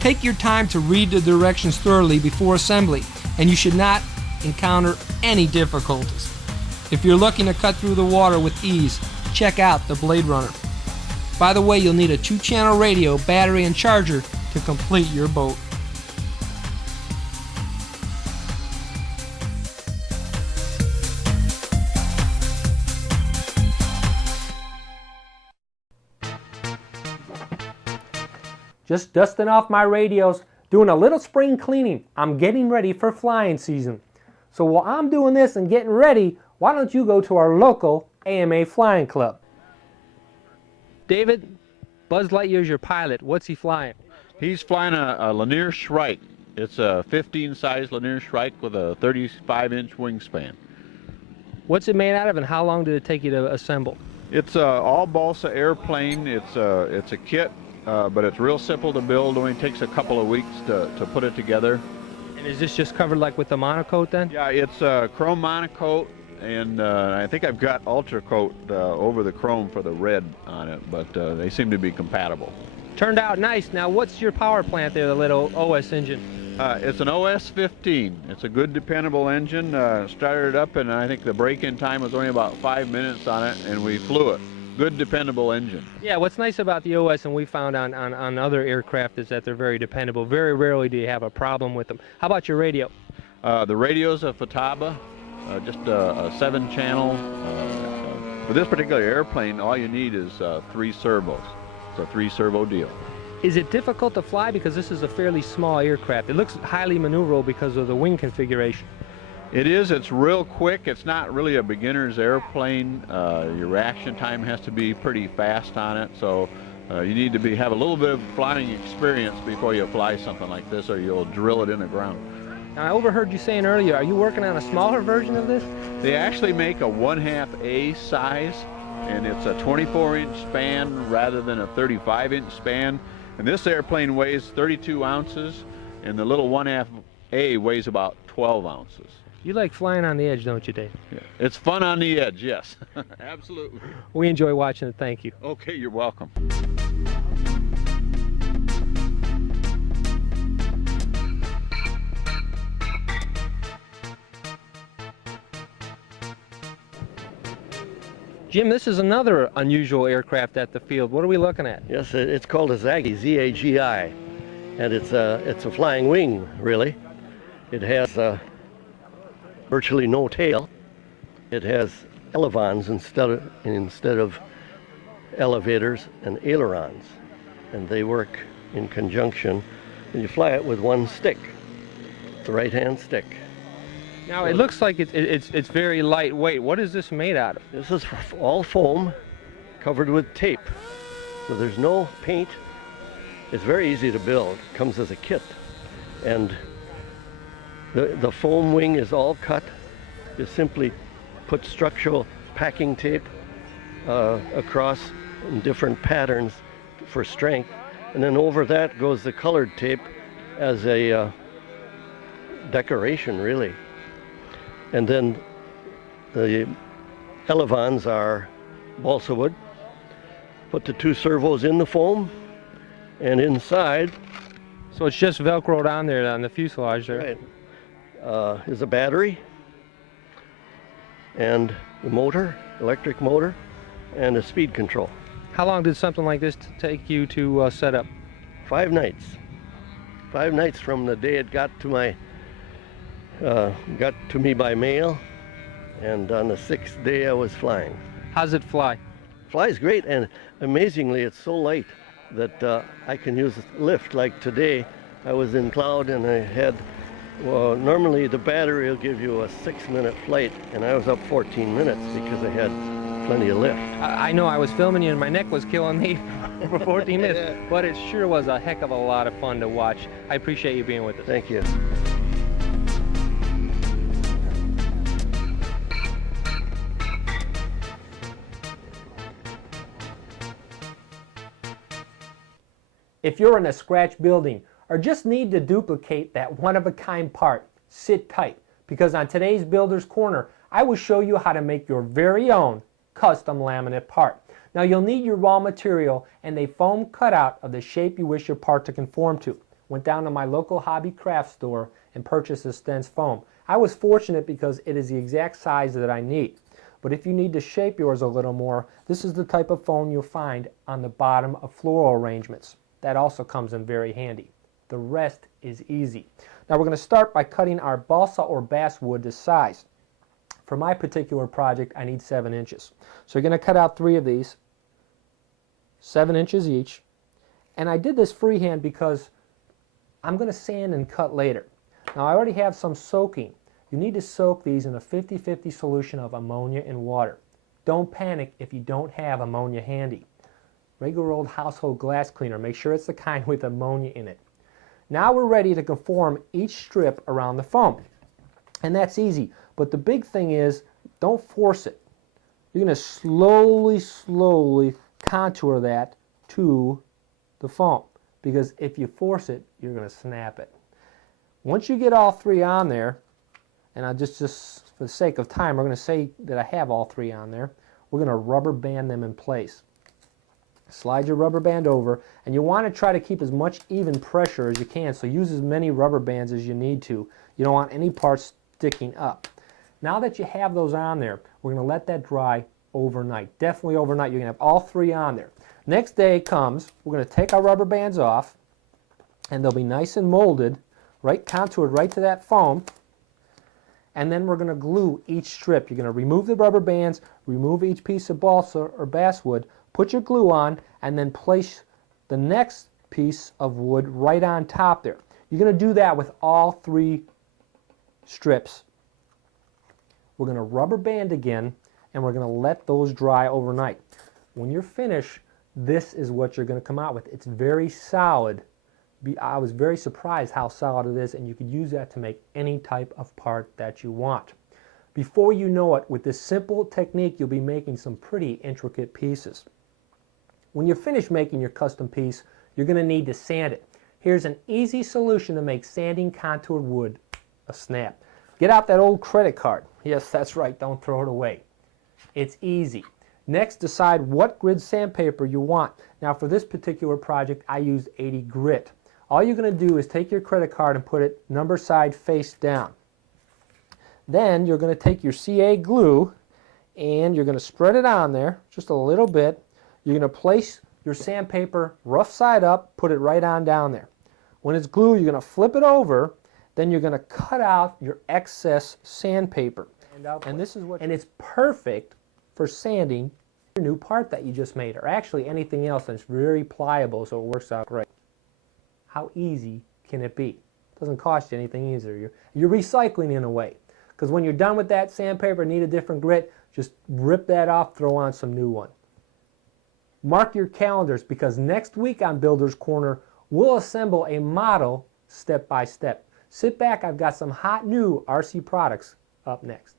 Take your time to read the directions thoroughly before assembly, and you should not encounter any difficulties. If you're looking to cut through the water with ease, check out the Blade Runner. By the way, you'll need a 2-channel radio, battery, and charger to complete your boat. Just dusting off my radios, doing a little spring cleaning. I'm getting ready for flying season. So while I'm doing this and getting ready, why don't you go to our local AMA Flying Club? David, Buzz Lightyear's your pilot. What's he flying? He's flying a Lanier Shrike. It's a 15-size Lanier Shrike with a 35-inch wingspan. What's it made out of, and how long did it take you to assemble? It's all balsa airplane. It's a kit, but it's real simple to build. Only takes a couple of weeks to put it together. And is this just covered like with the monocoat then? Yeah, it's chrome monocoat, and I think I've got ultra coat over the chrome for the red on it, but they seem to be compatible. Turned out nice. Now what's your power plant there, the little OS engine? It's an OS-15. It's a good, dependable engine. Started it up, and I think the break-in time was only about 5 minutes on it, and we flew it. Good, dependable engine. Yeah, what's nice about the OS, and we found on other aircraft, is that they're very dependable. Very rarely do you have a problem with them. How about your radio? The radio's a Futaba, just a 7-channel. For this particular airplane, all you need is 3 servos. It's a 3-servo deal. Is it difficult to fly because this is a fairly small aircraft? It looks highly maneuverable because of the wing configuration. It is. It's real quick. It's not really a beginner's airplane. Your reaction time has to be pretty fast on it, so you need to have a little bit of flying experience before you fly something like this, or you'll drill it in the ground. Now, I overheard you saying earlier, are you working on a smaller version of this? They actually make a 1/2 A size, and it's a 24-inch span rather than a 35-inch span. And this airplane weighs 32 ounces, and the little 1/2 A weighs about 12 ounces. You like flying on the edge, don't you, Dave? Yeah. It's fun on the edge, yes. Absolutely. We enjoy watching it. Thank you. Okay, you're welcome. Jim, this is another unusual aircraft at the field. What are we looking at? Yes, it's called a Zagi, Z-A-G-I, and it's a flying wing, really. It has virtually no tail. It has elevons instead of elevators and ailerons, and they work in conjunction, and you fly it with one stick, the right-hand stick. Now it looks like it's very lightweight. What is this made out of? This is all foam covered with tape, so there's no paint. It's very easy to build. It comes as a kit, and the foam wing is all cut. You simply put structural packing tape across in different patterns for strength, and then over that goes the colored tape as a decoration, really. And then the elevons are balsa wood. Put the 2 servos in the foam, and inside. So it's just Velcroed on there on the fuselage there. Right. Is a battery, and the motor, electric motor, and a speed control. How long did something like this take you to set up? 5 nights. 5 nights from the day it got to me by mail, and on the 6th day I was flying. How's it fly? Flies great, and amazingly it's so light that I can use lift. Like today, I was in cloud and I had, well, normally the battery will give you a 6-minute flight, and I was up 14 minutes because I had plenty of lift. I know I was filming you and my neck was killing me for 14 minutes, Yeah. But it sure was a heck of a lot of fun to watch. I appreciate you being with us. Thank you. If you're in a scratch building or just need to duplicate that one-of-a-kind part, sit tight, because on today's Builder's Corner, I will show you how to make your very own custom laminate part. Now you'll need your raw material and a foam cutout of the shape you wish your part to conform to. went down to my local hobby craft store and purchased this Stens foam. I was fortunate because it is the exact size that I need. But if you need to shape yours a little more, this is the type of foam you'll find on the bottom of floral arrangements. That also comes in very handy. The rest is easy. Now we're going to start by cutting our balsa or basswood to size. For my particular project, I need 7 inches. So you're going to cut out 3 of these, 7 inches each. And I did this freehand because I'm going to sand and cut later. Now I already have some soaking. You need to soak these in a 50-50 solution of ammonia and water. Don't panic if you don't have ammonia handy. Regular old household glass cleaner, make sure it's the kind with ammonia in it. Now we're ready to conform each strip around the foam. And that's easy, but the big thing is don't force it. You're going to slowly contour that to the foam, because if you force it, you're going to snap it. Once you get all 3 on there, and I just for the sake of time, we're going to say that I have all 3 on there. We're going to rubber band them in place. Slide your rubber band over, and you want to try to keep as much even pressure as you can, so use as many rubber bands as you need to. You don't want any parts sticking up. Now that you have those on there, we're going to let that dry overnight. Definitely overnight. You're going to have all 3 on there. Next day comes, we're going to take our rubber bands off, and they'll be nice and molded, right, contoured right to that foam. And then we're going to glue each strip. You're going to remove the rubber bands, remove each piece of balsa or basswood, put your glue on, and then place the next piece of wood right on top there. You're going to do that with all 3 strips. We're going to rubber band again, and we're going to let those dry overnight. When you're finished, this is what you're going to come out with. It's very solid. I was very surprised how solid it is, and you could use that to make any type of part that you want. Before you know it, with this simple technique, you'll be making some pretty intricate pieces. When you're finished making your custom piece, you're going to need to sand it. Here's an easy solution to make sanding contoured wood a snap. Get out that old credit card. Yes, that's right, don't throw it away. It's easy. Next, decide what grid sandpaper you want. Now for this particular project, I used 80 grit. All you're going to do is take your credit card and put it number side face down. Then you're going to take your CA glue and you're going to spread it on there just a little bit. You're going to place your sandpaper rough side up, put it right on down there. When it's glued, you're going to flip it over, then you're going to cut out your excess sandpaper. And it's perfect for sanding your new part that you just made, or actually anything else that's very pliable, so it works out great. How easy can it be? It doesn't cost you anything either. You're recycling in a way. Because when you're done with that sandpaper, need a different grit, just rip that off, throw on some new one. Mark your calendars, because next week on Builder's Corner, we'll assemble a model step by step. Sit back, I've got some hot new RC products up next.